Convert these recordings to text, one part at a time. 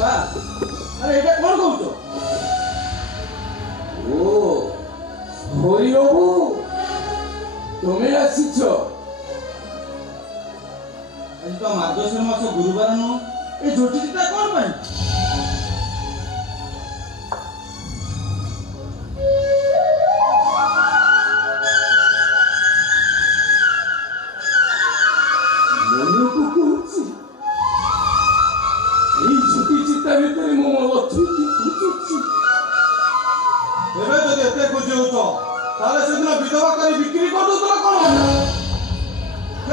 बाबा अरे এটা কোন কইছো ও হরি বাবু তুমি আসিছো আজ তো মার্গশির মাস গুরুবার নো এই ঝটিটা কোন পাই ভিতরে মোমো লক্ষ্মী খুঁজছি এবে যদি এতে খুঁজে উঠো তাহলে সেদিন বিধবা করে বিক্রি করতো তোরা কোন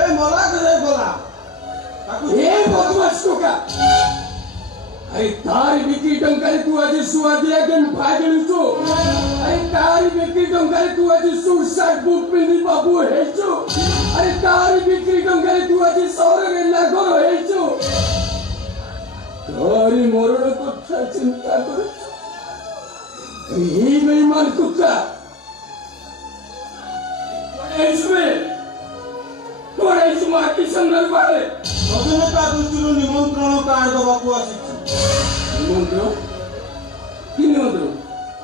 এই মরা করে বলা তাকু এই বদমাশ টোকা আরে তার বিক্রি টঙ্কারে তুই আজ সুয়া দিয়া কেন ভাগলিছো আরে তার বিক্রি টঙ্কারে তুই আজ সুসাইড বুক পিনি বাবু হেছো আরে তার বিক্রি টঙ্কারে তুই আজ শহরে লাগর হেছো তোরি মরণ কথা চিন্তা করছ এই বেঈমান কুত্তা তোরা ইসমা কি সংগ্রাম করে অভিনেতা দৃষ্টির নিমন্ত্রণ কার্ড দেବାକୁ ଆସିଛି নিমন্ত্রণ কি নিমন্ত্রণ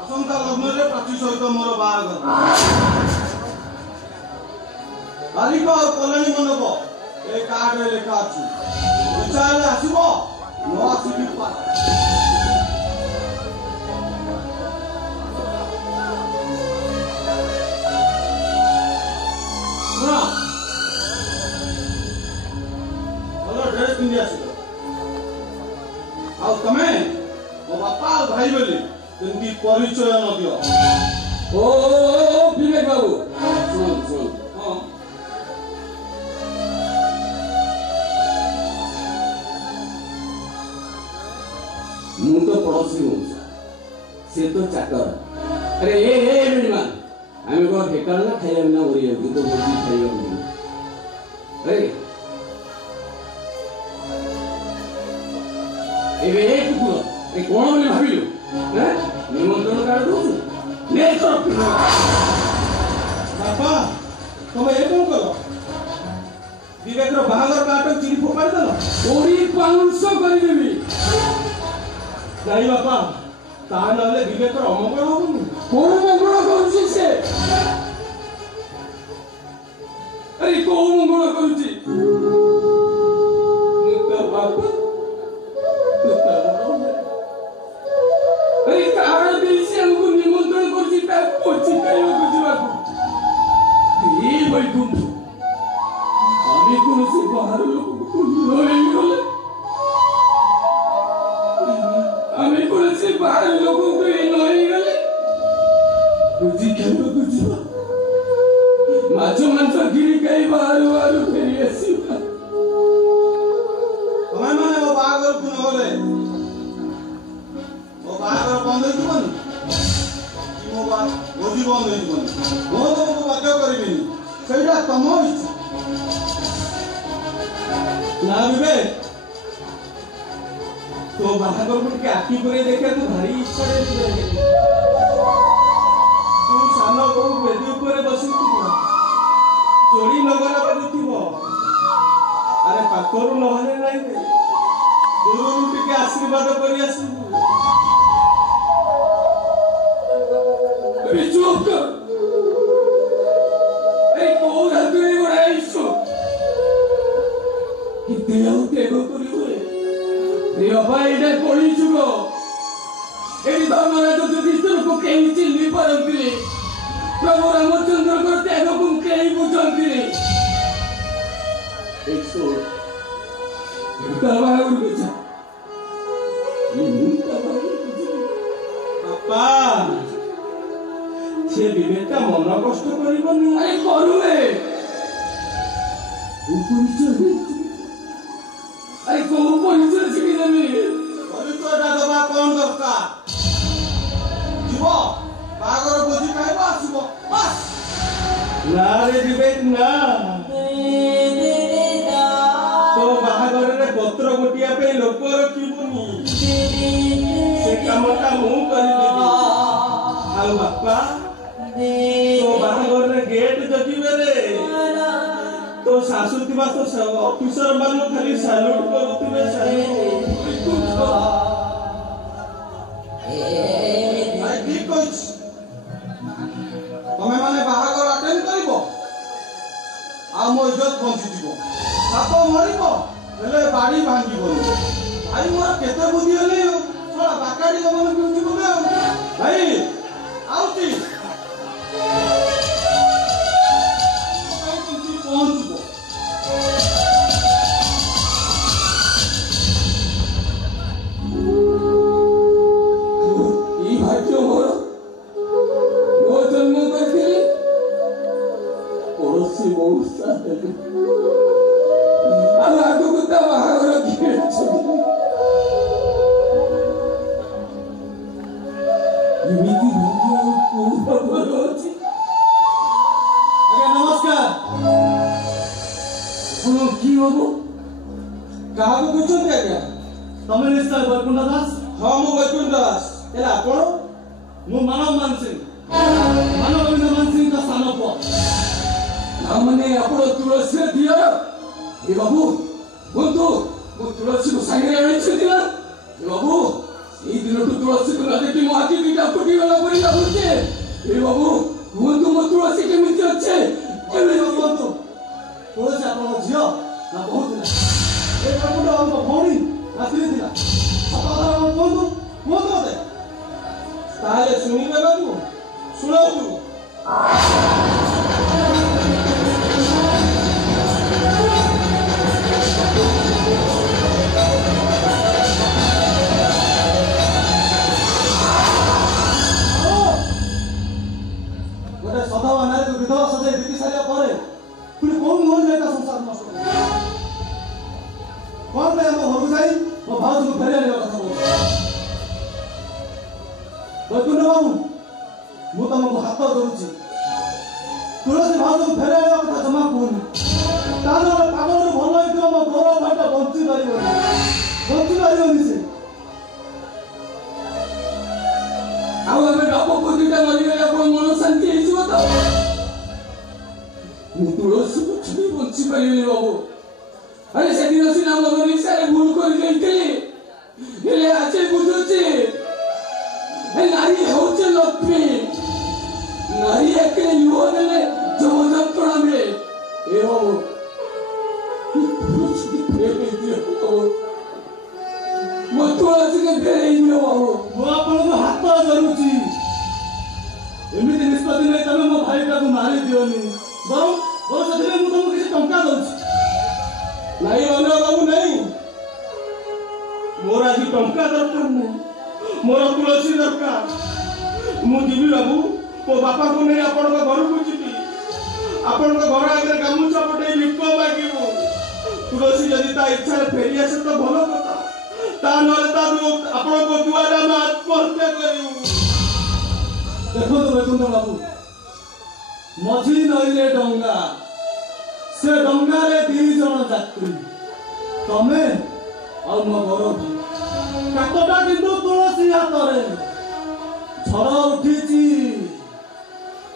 আসন্তা লগ্ନରେ প্রাচী সহিত মোর বাହାଘର তারিখ ଆଉ କଲ୍ୟାଣୀ ମଣ୍ଡପ ଏ କାର୍ଡରେ ଲେଖା ଅଛି ଇଚ୍ଛା ହେଲେ ଆସିବ ନ ଆସିବି ପାର ଭଲ ଡ୍ରେସ୍ ପିନ୍ଧି ଆସିବ ଆଉ ତମେ ମୋ ବାପା ଆଉ ଭାଇ ବୋଲି କେମିତି ପରିଚୟ ନ ଦିଅ ଓ ବିବେକ ବାବୁ ଶୁଣ ଶୁଣ ହଁ ମୁଁ ତ ପଡ଼ୋଶୀ ହଉଛି ସେ ତ ଚାକର ଆରେ ଏ ବେଳିମାନ ଆମେ କଣ ଠେକାଣ ନା ଖାଇବା ବିନା ମରି ଯାଉଛି ତ ଭୋଜି ଖାଇବାକୁ ଆରେ ଏବେ ଏ କୁକୁର ଏ କଣ ବୋଲି ଭାବିଲୁ ନିମନ୍ତ୍ରଣ କାର୍ଡ ଦଉଛୁ ନେ ବାପା ତମେ ଏ କଣ କଲ ବିବେକର ବାହାଘର କାର୍ଡ ଚିରି ଫୋପାଡ଼ି ଦେଲ କୋଡ଼ି ପାଉଁଶ କରିଦେବି ନାଇଁ ବାପା ତା ନହେଲେ ବିବେକର ଅମଙ୍ଗଳ ହବନି କୋଉ ମଙ୍ଗଳ କରୁଛି ସେ ଆରେ କୋଉ ମଙ୍ଗଳ କରୁଛି ବାପା ଆରେ କାରଣ ଦେଇ ସେ ଆମକୁ ନିମନ୍ତ୍ରଣ କରୁଛି ତାକୁ ପୋଛି ଖାଇବାକୁ ଯିବାକୁ ଏଇ ବୈକୁଣ୍ଠ ଆମେ କୌଣସି ବାହାର ଲୋକକୁ ହେଇଗଲେ ଆମେ କୌଣସି ବାହାର ଲୋକଙ୍କୁ ହେଇଗଲେ ଭୋଜି ଖାଇବାକୁ ଯିବା ମାଛ ମାଂସ କିଣି ଖାଇ ବାହାରୁ ବାହାରୁ ଫେରି ଆସିବା ତମେ ମାନେ ମୋ ବାହାଘରକୁ ନଗଲେ ମୋ ବାହାଘର ବନ୍ଦ ହେଇଯିବନି କି ମୋ ଭୋଜି ବନ୍ଦ ହେଇଯିବନି ମୁଁ ତମକୁ ବାଧ୍ୟ କରିବିନି ସେଇଟା ତମ ଇଚ୍ଛା ନା ବିବେକ तो बाहाघर के आखि पर देखा तू भारी इच्छा तू सान बहू बेदी उपर बसु जोड़ी नगरा बाजुथिब अरे पाखरु नहले नाई दूर टिके आशीर्वाद करी आसबू चुप कर ए को धातुरे गोड़ाइसो कि देव तेग करियो बाबा एटा कली जुग एटी धर्मराज युधिष्ठिर को कहीं चिन्ह पारती प्रभु रामचंद्र को त्याग को कहीं बुझती बापा से विवेक मन कष्ट करबनी अरे करुए अरे को परिचय शिखी देबी परिचयटा दबा कोन दरकार जीव बागर भोजी खाइबो आसीबो बस ना रे विवेक ना तो बागर रे पत्र गोटिया पे लोक रखिबुनी से कामटा मु करि देबी आ बापा तो बागर रे गेट जगिबे रे तो सासू थिबा तो ऑफिसर मान खाली सैल्यूट करथुबे सैल्यूट ବାଡ଼ି ଭାଙ୍ଗିବନି। ଭାଇ ମୋର କେତେ ବୁଦ୍ଧି ହେଲେ ଶଳା ବାକାଡ଼ି ଗମନ ପିଉଛି ବୋଲେ ଭାଇ ଆଉଚି ପହଞ୍ଚିବ। এই ଭାଗ୍ୟ ମୋର ମୋ ଜନ୍ମ କରିଥିଲି ପଡ଼ୋଶୀ ମଉସା ହେଲେ ଆଉ ଆଗକୁ ତା ବାହାଘର କିଏ ଅଛନ୍ତି। ଏମିତି ଭାଗ୍ୟ ଆଉ କୋଉ ଭାବରେ ଅଛି। ଆଜ୍ଞା ନମସ୍କାର। ଆପଣ କି ହବ କାହାକୁ ବୁଝୁଛନ୍ତି ଆଜ୍ଞା? ତମେ ନିଶ୍ଚୟ ବୈକୁଣ୍ଠ ଦାସ। ହଁ ମୁଁ ବୈକୁଣ୍ଠ ଦାସ। ହେଲେ ଆପଣ? ମୁଁ ମାନବ ମାନସିଂ, ମାନବ ଗୋବିନ୍ଦ ମାନସିଂଙ୍କ ସାନ ପୁଅ। ମାନେ ଆପଣ ତୁଳସୀର ଦିଅର? ଏ ବାବୁ କୁହନ୍ତୁ ମୁଁ ତୁଳସୀକୁ ସାଙ୍ଗରେ ଆଣିଛନ୍ତି ନା? ଏ ବାବୁ ସେଇ ଦିନଠୁ ତୁଳସୀକୁ ନ ଦେଖି ମୋ ଆଖି ଦିଟା ଫୁଟିଗଲା ପରି ଲାଗୁଛି। ଏ ବାବୁ କୁହନ୍ତୁ ମୋ ତୁଳସୀ କେମିତି ଅଛି? କେମିତି କୁହନ୍ତୁ ତୁଳସୀ ଆପଣଙ୍କ ଝିଅ ନା ବୋହୂ ଥିଲା? ଏ ବୈକୁଣ୍ଠ ବାବୁଙ୍କ ଭଉଣୀ ନା ସ୍ତ୍ରୀ ଥିଲା? କୁହନ୍ତୁ କୁହନ୍ତୁ ମତେ। ତାହେଲେ ଶୁଣିବେ ବାବୁ ଶୁଣନ୍ତୁ। ଗୋଟେ ସଧବା ନାରୀକୁ ବିଧବା ସଜାଇ ବିକି ସାରିବା ପରେ ପୁଣି କୋଉ ମୁହଁ ଯାଇ ତା ସଂସାର ନଷ୍ଟ କର? କଣ ପାଇଁ ଆମ ଘରକୁ ଯାଇ ମୋ ଭାଉଜକୁ ଫେରି ଆଣିବା କଥା କହୁଛ? ବୈକୁଣ୍ଠ ବାବୁ ମୁଁ ତମକୁ ହାତ ଧରୁଛି। ତୁଳସୀ ଭାଉଜକୁ ଫେରି ଆଣିବା କଥା ଜମା କୁହନି। ତା ଦ୍ୱାରା ପାଗଳରୁ ଭଲ ହେଇଥିବ ମୋ ଗୌରବ ଭାଇଟା ବଞ୍ଚି ପାରିବନି ସେ। ଆଉ ଆମେ ବାପପତିଟା ମରିଗଲେ ଆପଣ ମନ ଶାନ୍ତି ହେଇଯିବ ତ? ମୁଁ ତୁଳସୀକୁ ଛୁଇଁ ବଞ୍ଚି ପାରିବିନି ବାବୁ। ଆରେ ସେଦିନ ସିନା ମନ ନିଶାରେ ଭୁଲ କରିଦେଇଥିଲି, ହେଲେ ଆଜି ବୁଝୁଛି ନାରୀ ହେଉଛି ଲକ୍ଷ୍ମୀ। ନାରୀ ଏକରେ ଲୁହ ଦେଲେ ଯମ ଯନ୍ତ୍ରଣା ମିଳେ। ଏ ବାବୁ ମୋ ତୁଳସୀকে ଫେରେଇ ଦିଅ ବାବୁ। ମୁଁ ଆପଣଙ୍କୁ ହାତ ଧରୁଛି। ଏମିତି ନିଷ୍ପତ୍ତି ନେଇ ତମେ ମୋ ଭାଇଟାକୁ ମାରି ଦିଅନି। ବରଂ ସେଥିପାଇଁ ମୁଁ ତମକୁ କିଛି ଟଙ୍କା ଦଉଛି। ନାଇଁ ଅଣ୍ଡା ବାବୁ ନାଇଁ, ମୋର ଆଜି ଟଙ୍କା ଦରକାର ନାହିଁ, ମୋର ତୁଳସୀ ଦରକାର। ମୁଁ ଯିବି ବାବୁ, ମୋ ବାପାକୁ ନେଇ ଆପଣଙ୍କ ଘରକୁ ଯିବି। ଆପଣଙ୍କ ଘର ଆଗରେ ଗାମୁଛା ପଠେଇ ଭିକ ମାଗିବୁ। ତୁଳସୀ ଯଦି ତା ଇଚ୍ଛାରେ ଫେରି ଆସେ ତ ଭଲ କଥା, ତା ନହେଲେ ଆପଣଙ୍କ ଦୁଆରେ ଆମେ ଆତ୍ମହତ୍ୟା କରିବୁ। ଦେଖନ୍ତୁ ବୈକୁଣ୍ଠ ବାବୁ, ମଝି ନଈରେ ଡଙ୍ଗା, ସେ ଡଙ୍ଗାରେ 2 ଜଣ ଯାତ୍ରୀ, ତମେ ଆଉ ମୋ ଗୌରବ। କାଠଟା କିନ୍ତୁ ତୁଳସୀ ହାତରେ। ଝଡ଼ ଉଠିଛି,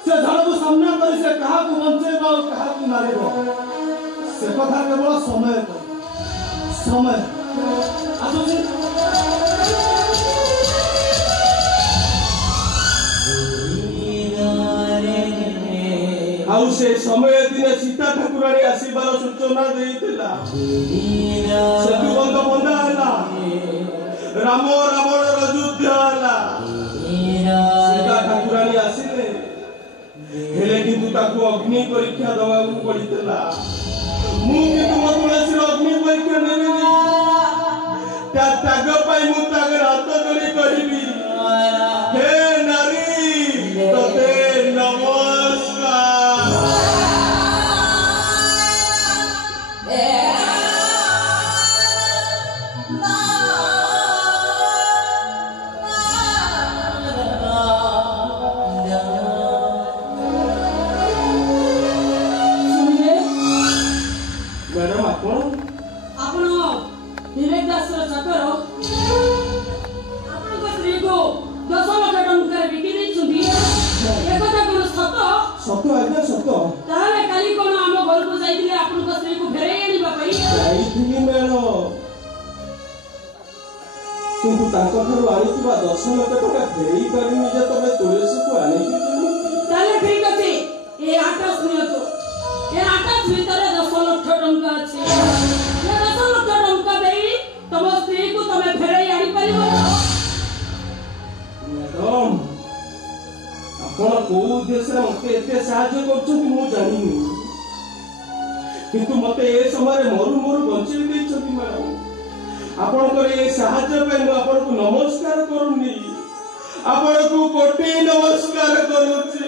ସେ ଝଡ଼କୁ ସାମ୍ନା କରି ସେ କାହାକୁ ବଞ୍ଚେଇବ ଆଉ କାହାକୁ ମାରିବ ସେ କଥା କେବଳ ସମୟ କରେ। ସମୟ ଆସୁଛି। ଆଉ ସେ ସମୟ ଦିନେ ସୀତା ଠାକୁରାଣୀ ଆସିବାର ସୂଚନା ଦେଇଥିଲା। ସେତୁ ବନ୍ଧ ବନ୍ଧା ହେଲା, ରାମ ରାବଣର ଯୁଦ୍ଧ ହେଲା। ସୀତା ଠାକୁରାଣୀ ଆସିଲେ, ହେଲେ କିନ୍ତୁ ତାକୁ ଅଗ୍ନି ପରୀକ୍ଷା ଦେବାକୁ ପଡ଼ିଥିଲା। ମୁଁ କିନ୍ତୁ ମୋ ତୁଳସୀର ଅଗ୍ନି ପରୀକ୍ଷା ନେବିନି। ତା ତ୍ୟାଗ ପାଇଁ ମୁଁ ତାଙ୍କର ହାତ ଯୋଡ଼ି କରିବି, ହେ ନାରୀ ତତେ ନମସ୍କାର। ମ୍ୟାଡାମ ଆପଣ ବିବେକ ଦାସର ଚାକର ଆପଣଙ୍କ ସ୍ତ୍ରୀକୁ 10 ଲକ୍ଷ ଟଙ୍କାରେ ବିକି ଦେଇଛନ୍ତି, ଏକଥା କଣ ସତ? ସତ ଆଜ୍ଞା ସତ। ତାହେଲେ କାଲି କଣ ଆମ ଘରକୁ ଯାଇଥିଲେ ଆପଣଙ୍କ ସ୍ତ୍ରୀକୁ ଫେରାଇ ଆଣିବା ପାଇଁ? ଯାଇଥିଲି ମ୍ୟାଡାମ, କିନ୍ତୁ ତାଙ୍କଠାରୁ ଆଣିଥିବା 10 ଲକ୍ଷ ଟଙ୍କା ଫେରେଇ ପାରିନି ଯେ ତମେ ତୁଳସୀକୁ ଆଣିକି। ତାହେଲେ ଠିକ ଅଛି, ଏ ଆଟାଚ ନିଅନ୍ତୁ। ଏ ଆଟାଚ ଭିତରେ 10 ଲକ୍ଷ ଟଙ୍କା ଅଛି। 10 ଲକ୍ଷ ଟଙ୍କା ଦେଇ କୋଉ ଉଦ୍ଦେଶ୍ୟରେ ମତେ ଏତେ ସାହାଯ୍ୟ କରୁଛନ୍ତି ମୁଁ ଜାଣିନି, କିନ୍ତୁ ମତେ ଏ ସମୟରେ ମରୁ ବଞ୍ଚେଇ ଦେଇଛନ୍ତି ମ୍ୟାଡାମ। ଆପଣଙ୍କର ଏ ସାହାଯ୍ୟ ପାଇଁ ମୁଁ ଆପଣଙ୍କୁ ନମସ୍କାର କରୁନି, ଆପଣଙ୍କୁ କୋଟି ନମସ୍କାର କରୁଛି।